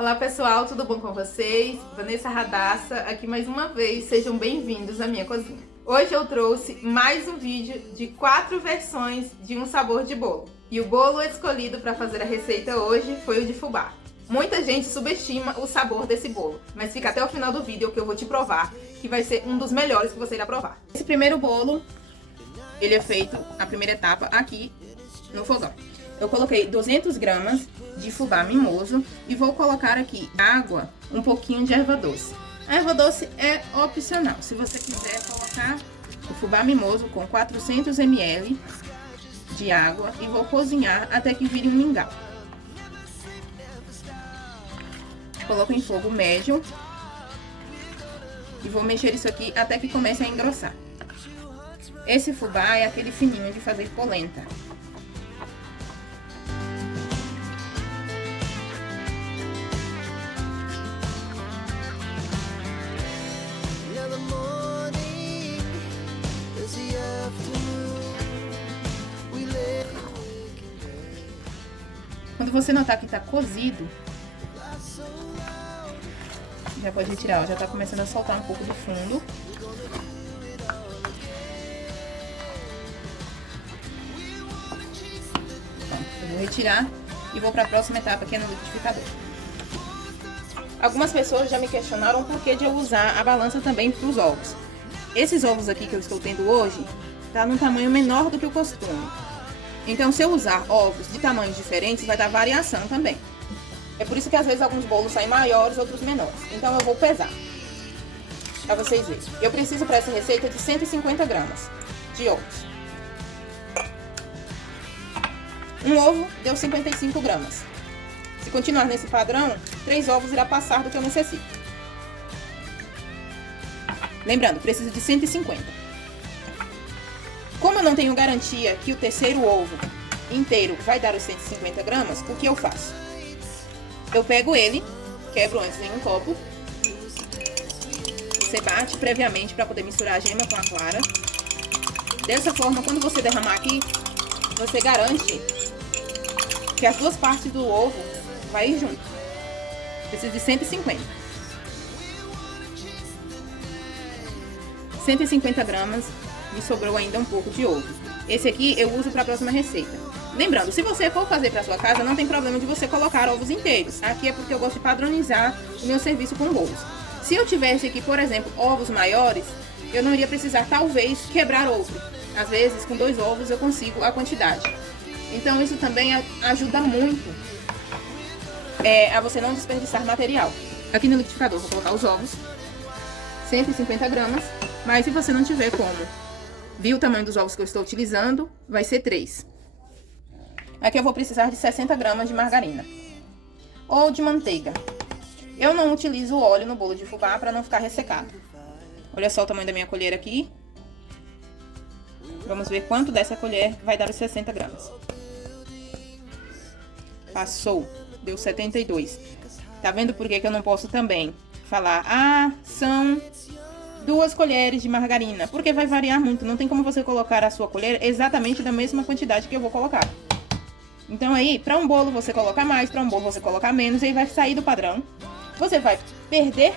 Olá pessoal, tudo bom com vocês? Vanessa Radassa aqui mais uma vez, sejam bem-vindos à minha cozinha. Hoje eu trouxe mais um vídeo de 4 versões de um sabor de bolo. E o bolo escolhido para fazer a receita hoje foi o de fubá. Muita gente subestima o sabor desse bolo, mas fica até o final do vídeo que eu vou te provar que vai ser um dos melhores que você irá provar. Esse primeiro bolo, ele é feito, a primeira etapa, aqui no fogão. Eu coloquei 200 gramas de fubá mimoso e vou colocar aqui água, um pouquinho de erva doce. A erva doce é opcional, se você quiser colocar o fubá mimoso com 400 ml de água e vou cozinhar até que vire um mingau. Coloco em fogo médio e vou mexer isso aqui até que comece a engrossar. Esse fubá é aquele fininho de fazer polenta. Quando você notar que tá cozido, já pode retirar, ó, já tá começando a soltar um pouco do fundo. Pronto, eu vou retirar e vou para a próxima etapa, que é no liquidificador. Algumas pessoas já me questionaram por que de eu usar a balança também para os ovos. Esses ovos aqui que eu estou tendo hoje, tá num tamanho menor do que o costume. Então, se eu usar ovos de tamanhos diferentes, vai dar variação também. É por isso que às vezes alguns bolos saem maiores, outros menores. Então, eu vou pesar, pra vocês verem. Eu preciso para essa receita de 150 gramas de ovos. Um ovo deu 55 gramas. Se continuar nesse padrão, 3 ovos irá passar do que eu necessito. Lembrando, preciso de 150. Como eu não tenho garantia que o terceiro ovo inteiro vai dar os 150 gramas, o que eu faço? Eu pego ele, quebro antes em um copo. Você bate previamente para poder misturar a gema com a clara. Dessa forma, quando você derramar aqui, você garante que as duas partes do ovo vai ir junto. Preciso de 150. 150 gramas. Me sobrou ainda um pouco de ovo. Esse aqui eu uso para a próxima receita. Lembrando, se você for fazer para sua casa, não tem problema de você colocar ovos inteiros. Aqui é porque eu gosto de padronizar o meu serviço com bolos. Se eu tivesse aqui, por exemplo, ovos maiores, eu não iria precisar, talvez, quebrar outro. Às vezes, com 2 ovos eu consigo a quantidade. Então, isso também ajuda muito a você não desperdiçar material. Aqui no liquidificador, vou colocar os ovos. 150 gramas. Mas se você não tiver como, viu o tamanho dos ovos que eu estou utilizando, vai ser 3. Aqui eu vou precisar de 60 gramas de margarina ou de manteiga. Eu não utilizo óleo no bolo de fubá para não ficar ressecado. Olha só o tamanho da minha colher aqui. Vamos ver quanto dessa colher vai dar os 60 gramas. Passou, deu 72. Tá vendo por que eu não posso também falar, são 2 colheres de margarina, porque vai variar muito, não tem como você colocar a sua colher exatamente da mesma quantidade que eu vou colocar. Então aí, para um bolo você coloca mais, para um bolo você coloca menos, aí vai sair do padrão. Você vai perder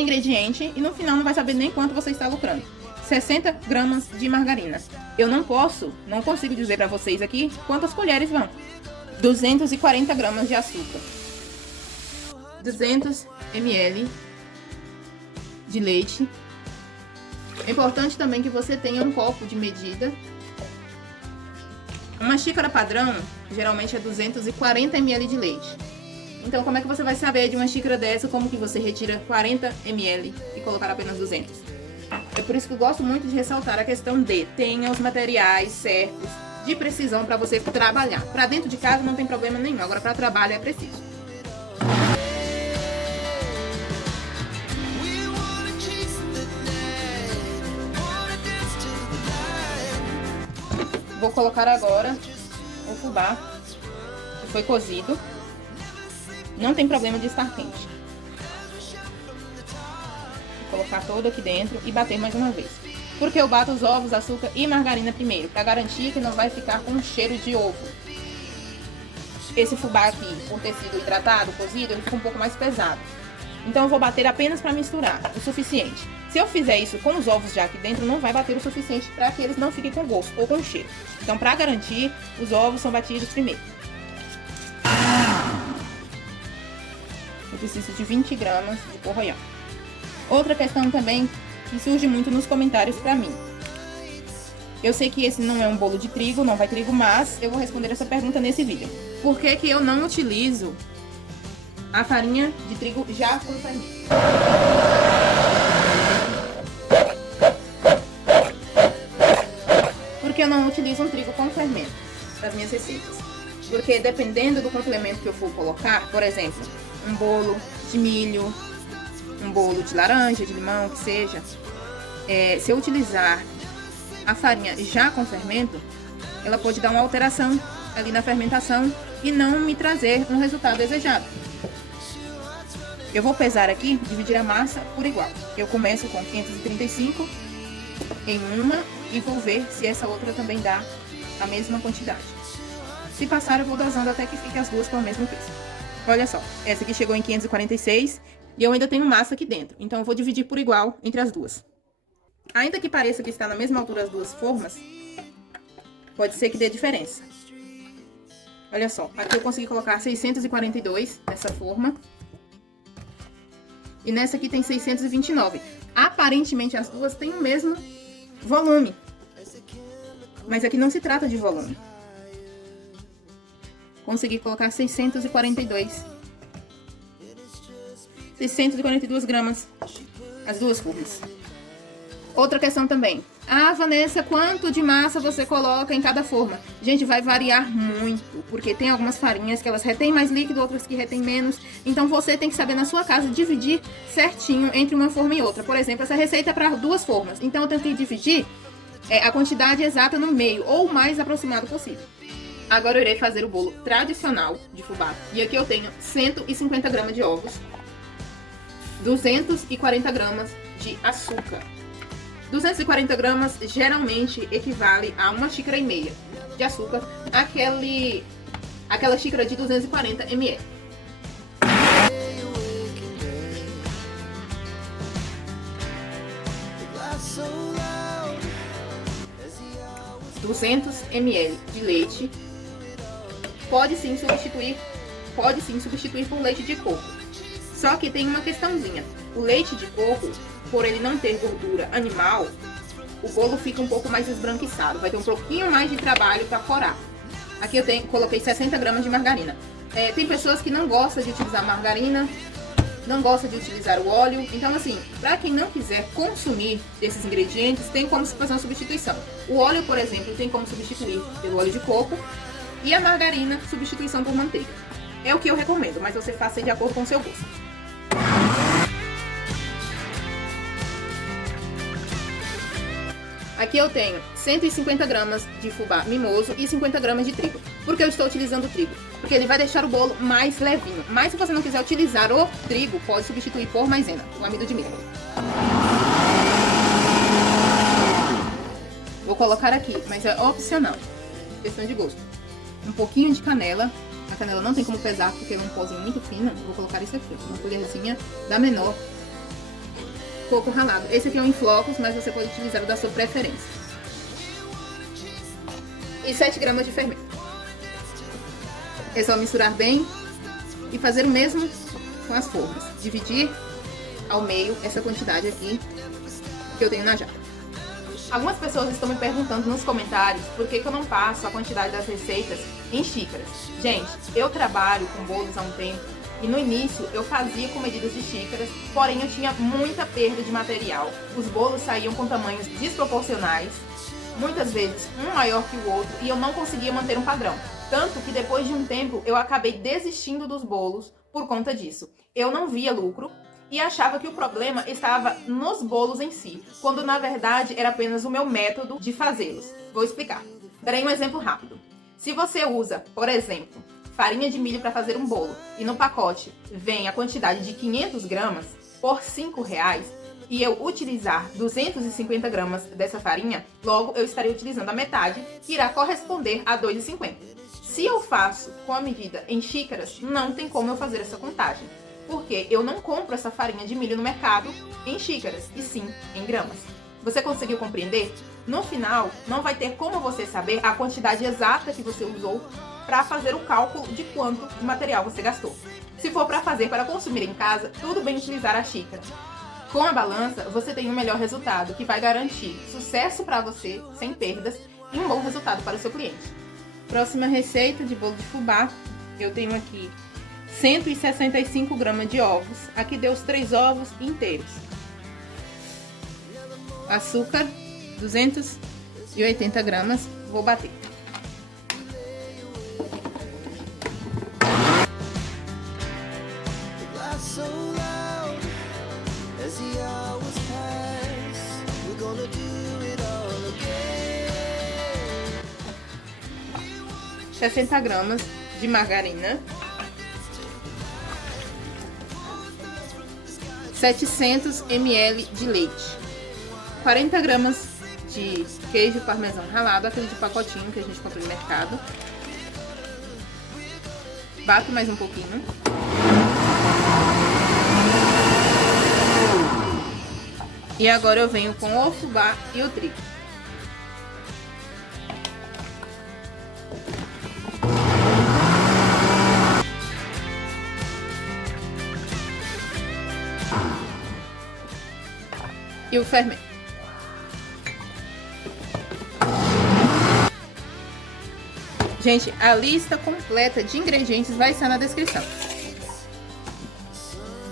ingrediente e no final não vai saber nem quanto você está lucrando. 60 gramas de margarina. Eu não consigo dizer para vocês aqui quantas colheres vão. 240 gramas de açúcar. 200 ml de leite. É importante também que você tenha um copo de medida. Uma xícara padrão geralmente é 240 ml de leite. Então, como é que você vai saber de uma xícara dessa como que você retira 40 ml e colocar apenas 200? É por isso que eu gosto muito de ressaltar a questão de tenha os materiais certos de precisão para você trabalhar. Para dentro de casa não tem problema nenhum, agora para trabalho é preciso. Vou colocar agora o fubá que foi cozido. Não tem problema de estar quente. Vou colocar todo aqui dentro e bater mais uma vez. Porque eu bato os ovos, açúcar e margarina primeiro, para garantir que não vai ficar com cheiro de ovo. esse fubá aqui, por ter sido hidratado, cozido, ele fica um pouco mais pesado. Então eu vou bater apenas para misturar, o suficiente. Se eu fizer isso com os ovos já aqui dentro, não vai bater o suficiente para que eles não fiquem com gosto ou com cheiro. Então, para garantir, os ovos são batidos primeiro. Eu preciso de 20 gramas de pó royal. Outra questão também que surge muito nos comentários para mim. Eu sei que esse não é um bolo de trigo, não vai trigo, mas eu vou responder essa pergunta nesse vídeo. Por que que eu não utilizo a farinha de trigo já com fermento? Porque eu não utilizo um trigo com fermento nas minhas receitas. Porque dependendo do complemento que eu for colocar, por exemplo, um bolo de milho, um bolo de laranja, de limão, que seja, se eu utilizar a farinha já com fermento, ela pode dar uma alteração ali na fermentação e não me trazer um resultado desejado. Eu vou pesar aqui, dividir a massa por igual. Eu começo com 535 em uma e vou ver se essa outra também dá a mesma quantidade. Se passar, eu vou dosando até que fique as duas com o mesmo peso. Olha só, essa aqui chegou em 546 e eu ainda tenho massa aqui dentro. Então eu vou dividir por igual entre as duas. Ainda que pareça que está na mesma altura as duas formas, pode ser que dê diferença. Olha só, aqui eu consegui colocar 642 nessa forma. E nessa aqui tem 629. Aparentemente as duas têm o mesmo volume. Mas aqui não se trata de volume. Consegui colocar 642. 642 gramas. As duas formas. Outra questão também. Ah, Vanessa, quanto de massa você coloca em cada forma? Gente, vai variar muito, porque tem algumas farinhas que elas retêm mais líquido, outras que retêm menos. Então você tem que saber na sua casa dividir certinho entre uma forma e outra. Por exemplo, essa receita é para duas formas. Então eu tenho que dividir a quantidade exata no meio, ou o mais aproximado possível. Agora eu irei fazer o bolo tradicional de fubá. E aqui eu tenho 150 gramas de ovos, 240 gramas de açúcar. 240 gramas geralmente equivale a 1,5 xícaras de açúcar, aquela xícara de 240 ml. ml de leite. Pode sim substituir por leite de coco. Só que tem uma questãozinha. O leite de coco, por ele não ter gordura animal, o bolo fica um pouco mais esbranquiçado. Vai ter um pouquinho mais de trabalho para corar. Aqui eu coloquei 60 gramas de margarina. Tem pessoas que não gostam de utilizar margarina, não gostam de utilizar o óleo. Então, assim, para quem não quiser consumir esses ingredientes, tem como fazer uma substituição. O óleo, por exemplo, tem como substituir pelo óleo de coco e a margarina, substituição por manteiga. É o que eu recomendo, mas você faça de acordo com o seu gosto. Aqui eu tenho 150 gramas de fubá mimoso e 50 gramas de trigo. Por que eu estou utilizando o trigo? Porque ele vai deixar o bolo mais levinho. Mas se você não quiser utilizar o trigo, pode substituir por maisena, o amido de milho. Vou colocar aqui, mas é opcional, questão de gosto. Um pouquinho de canela. A canela não tem como pesar porque é um pozinho muito fino. Vou colocar isso aqui, uma colherzinha da menor. Coco ralado. Esse aqui é um em flocos, mas você pode utilizar o da sua preferência. E 7 gramas de fermento. É só misturar bem e fazer o mesmo com as formas. Dividir ao meio essa quantidade aqui que eu tenho na jarra. Algumas pessoas estão me perguntando nos comentários por que eu não passo a quantidade das receitas em xícaras. Gente, eu trabalho com bolos há um tempo e no início eu fazia com medidas de xícaras, porém eu tinha muita perda de material. Os bolos saíam com tamanhos desproporcionais, muitas vezes um maior que o outro, e eu não conseguia manter um padrão. Tanto que depois de um tempo eu acabei desistindo dos bolos por conta disso. Eu não via lucro e achava que o problema estava nos bolos em si, quando na verdade era apenas o meu método de fazê-los. Vou explicar. Darei um exemplo rápido. Se você usa, por exemplo, farinha de milho para fazer um bolo e no pacote vem a quantidade de 500 gramas por R$5 e eu utilizar 250 gramas dessa farinha, logo eu estarei utilizando a metade, que irá corresponder a R$2,50. Se eu faço com a medida em xícaras, não tem como eu fazer essa contagem, porque eu não compro essa farinha de milho no mercado em xícaras, e sim em gramas. Você conseguiu compreender? No final, não vai ter como você saber a quantidade exata que você usou para fazer o cálculo de quanto de material você gastou. Se for para fazer para consumir em casa, tudo bem utilizar a xícara. Com a balança, você tem um melhor resultado, que vai garantir sucesso para você, sem perdas, e um bom resultado para o seu cliente. Próxima receita de bolo de fubá, eu tenho aqui 165 gramas de ovos. Aqui deu os 3 ovos inteiros. Açúcar, 280 gramas, vou bater. As the hours pass, we're gonna do it all again. 60 gramas de margarina. 700 ml de leite. 40 gramas de queijo parmesão ralado, aquele de pacotinho que a gente compra no mercado. Bato mais um pouquinho. E agora eu venho com o fubá e o trigo. E o fermento. Gente, a lista completa de ingredientes vai estar na descrição.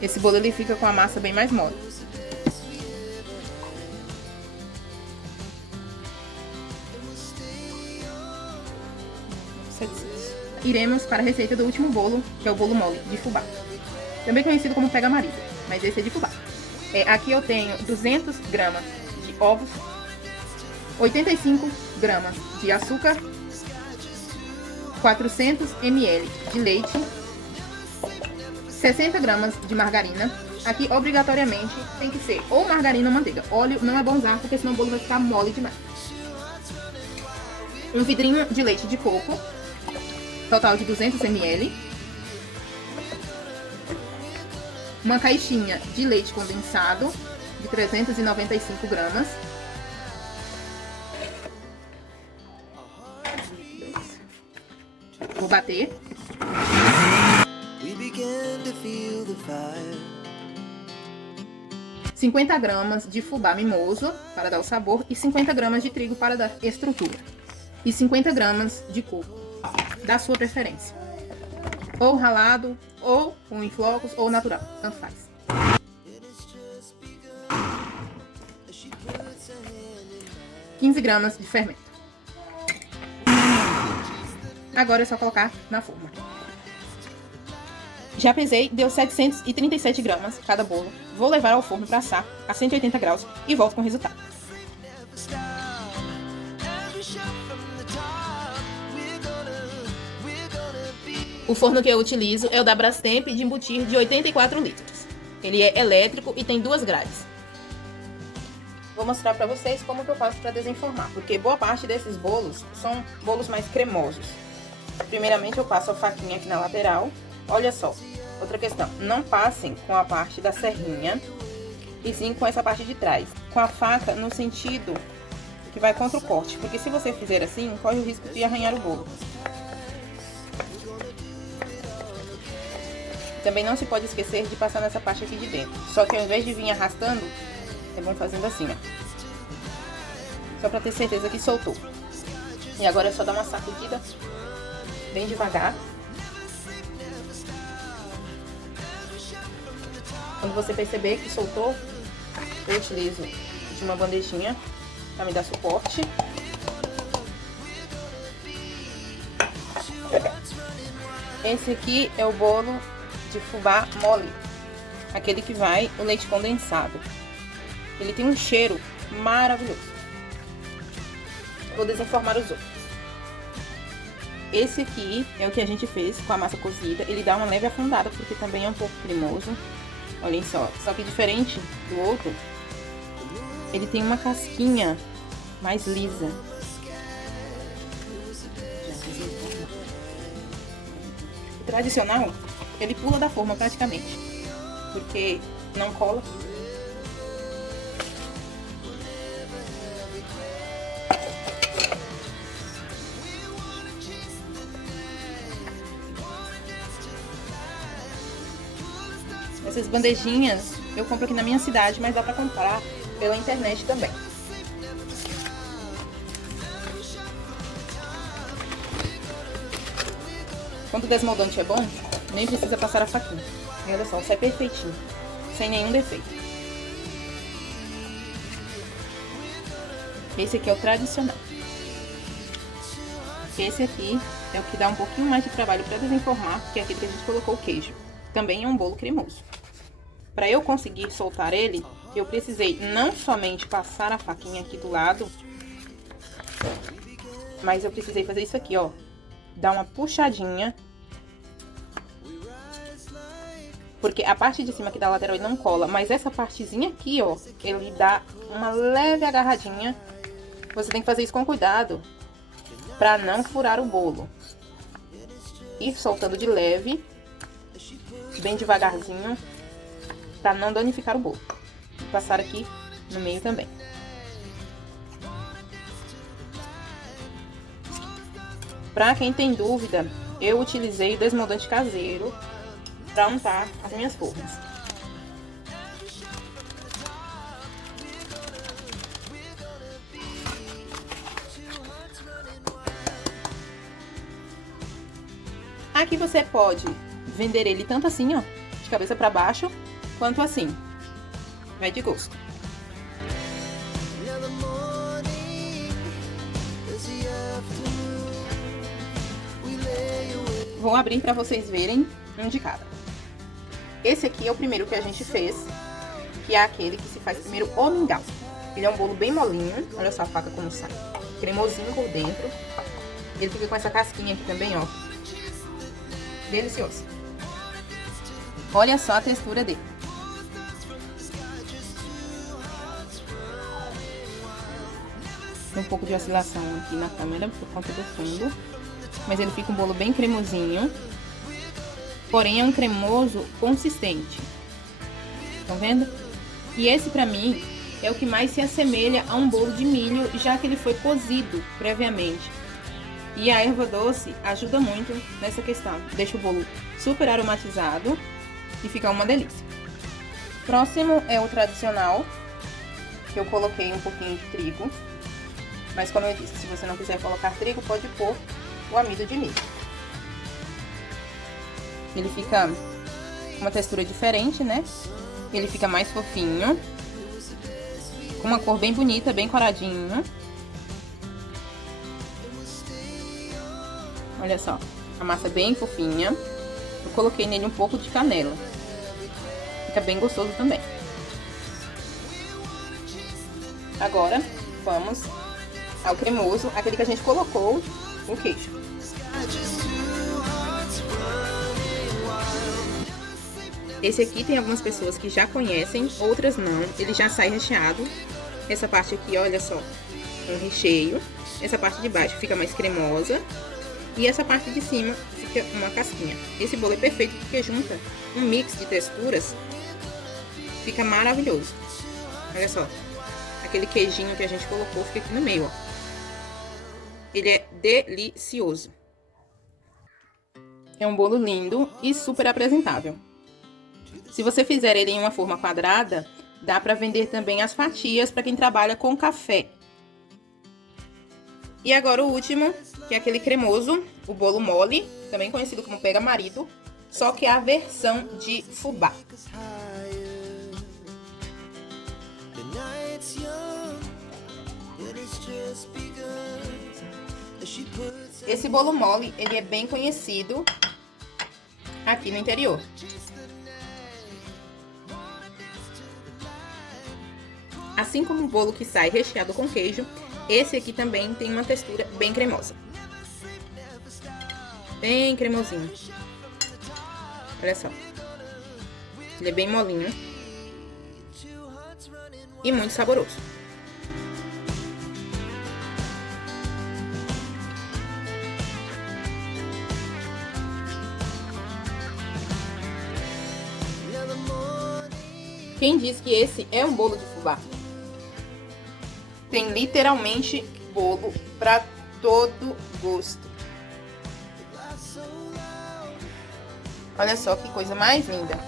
Esse bolo ele fica com a massa bem mais mole. Iremos para a receita do último bolo, que é o bolo mole de fubá. Também conhecido como pega-marido, mas esse é de fubá. Aqui eu tenho 200 gramas de ovos, 85 gramas de açúcar, 400 ml de leite, 60 gramas de margarina. Aqui, obrigatoriamente, tem que ser ou margarina ou manteiga. Óleo não é bom usar, porque senão o bolo vai ficar mole demais. Um vidrinho de leite de coco, total de 200 ml. Uma caixinha de leite condensado, de 395 gramas. Vou bater. 50 gramas de fubá mimoso para dar o sabor e 50 gramas de trigo para dar estrutura. E 50 gramas de coco, da sua preferência. Ou ralado, ou com em flocos, ou natural, tanto faz. $15 gramas de fermento. Agora é só colocar na forma. Já pesei, deu 737 gramas cada bolo. Vou levar ao forno para assar a 180 graus e volto com o resultado. O forno que eu utilizo é o da Brastemp de embutir de 84 litros. Ele é elétrico e tem 2 grades. Vou mostrar para vocês como que eu faço para desenformar, porque boa parte desses bolos são bolos mais cremosos. Primeiramente eu passo a faquinha aqui na lateral. Olha só, outra questão, não passem com a parte da serrinha, e sim com essa parte de trás. Com a faca no sentido que vai contra o corte, porque se você fizer assim, corre o risco de arranhar o bolo. Também não se pode esquecer de passar nessa parte aqui de dentro. Só que ao invés de vir arrastando, é bom fazendo assim, ó. Só pra ter certeza que soltou. E agora é só dar uma sacudida bem devagar. Quando você perceber que soltou, eu utilizo de uma bandejinha para me dar suporte. Esse aqui é o bolo de fubá mole, aquele que vai o leite condensado. Ele tem um cheiro maravilhoso. Vou desenformar os outros. Esse aqui é o que a gente fez com a massa cozida. Ele dá uma leve afundada, porque também é um pouco cremoso. Olhem só. Só que diferente do outro, ele tem uma casquinha mais lisa. tradicional, ele pula da forma praticamente, porque não cola. Essas bandejinhas eu compro aqui na minha cidade, mas dá pra comprar pela internet também. Quando o desmoldante é bom, nem precisa passar a faquinha. E olha só, sai perfeitinho, sem nenhum defeito. Esse aqui é o tradicional. Esse aqui é o que dá um pouquinho mais de trabalho para desenformar, porque é aqui que a gente colocou o queijo. Também é um bolo cremoso. Para eu conseguir soltar ele, eu precisei não somente passar a faquinha aqui do lado, mas eu precisei fazer isso aqui, ó. Dar uma puxadinha. Porque a parte de cima aqui da lateral ele não cola, mas essa partezinha aqui, ó, ele dá uma leve agarradinha. Você tem que fazer isso com cuidado, pra não furar o bolo. Ir soltando de leve, bem devagarzinho, pra não danificar o bolo. Vou passar aqui no meio também. Pra quem tem dúvida, eu utilizei o desmoldante caseiro pra untar as minhas formas. Aqui você pode vender ele tanto assim, ó, de cabeça pra baixo, quanto assim. Vai de gosto. Vou abrir pra vocês verem um de cada. Esse aqui é o primeiro que a gente fez, que é aquele que se faz primeiro o mingau. Ele é um bolo bem molinho, olha só a faca como sai. Cremosinho por dentro. Ele fica com essa casquinha aqui também, ó. Delicioso. Olha só a textura dele. Tem um pouco de oscilação aqui na câmera por conta do fundo, mas ele fica um bolo bem cremosinho. Porém, é um cremoso consistente. Estão vendo? E esse, pra mim, é o que mais se assemelha a um bolo de milho, já que ele foi cozido previamente. E a erva doce ajuda muito nessa questão. Deixa o bolo super aromatizado e fica uma delícia. Próximo é o tradicional, que eu coloquei um pouquinho de trigo. Mas como eu disse, se você não quiser colocar trigo, pode pôr o amido de milho. Ele fica com uma textura diferente, né? Ele fica mais fofinho. Com uma cor bem bonita, bem coradinho. Olha só, a massa é bem fofinha. Eu coloquei nele um pouco de canela. Fica bem gostoso também. Agora, vamos ao cremoso, aquele que a gente colocou o queijo. Esse aqui tem algumas pessoas que já conhecem, outras não. Ele já sai recheado. Essa parte aqui, olha só, um recheio. Essa parte de baixo fica mais cremosa. E essa parte de cima fica uma casquinha. Esse bolo é perfeito porque junta um mix de texturas. Fica maravilhoso. Olha só, aquele queijinho que a gente colocou fica aqui no meio, ó. Ele é delicioso. É um bolo lindo e super apresentável. Se você fizer ele em uma forma quadrada, dá para vender também as fatias para quem trabalha com café. E agora o último, que é aquele cremoso, o bolo mole, também conhecido como pega-marido, só que é a versão de fubá. Esse bolo mole, ele é bem conhecido aqui no interior. Assim como o bolo que sai recheado com queijo, esse aqui também tem uma textura bem cremosa. Bem cremosinho. Olha só. Ele é bem molinho. E muito saboroso. Quem diz que esse é um bolo de fubá? Tem literalmente bolo para todo gosto. Olha só que coisa mais linda.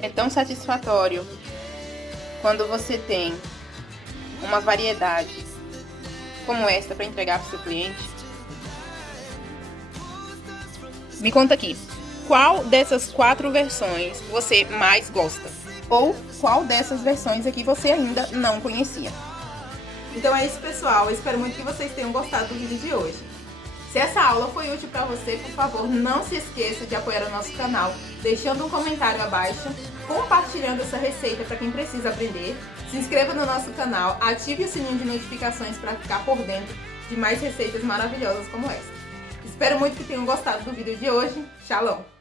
É tão satisfatório quando você tem uma variedade como esta para entregar para o seu cliente. Me conta aqui, qual dessas 4 versões você mais gosta? Ou qual dessas versões aqui você ainda não conhecia? Então é isso, pessoal. Eu espero muito que vocês tenham gostado do vídeo de hoje. Se essa aula foi útil para você, por favor, não se esqueça de apoiar o nosso canal, deixando um comentário abaixo, compartilhando essa receita para quem precisa aprender. Se inscreva no nosso canal, ative o sininho de notificações para ficar por dentro de mais receitas maravilhosas como essa. Espero muito que tenham gostado do vídeo de hoje. Shalom!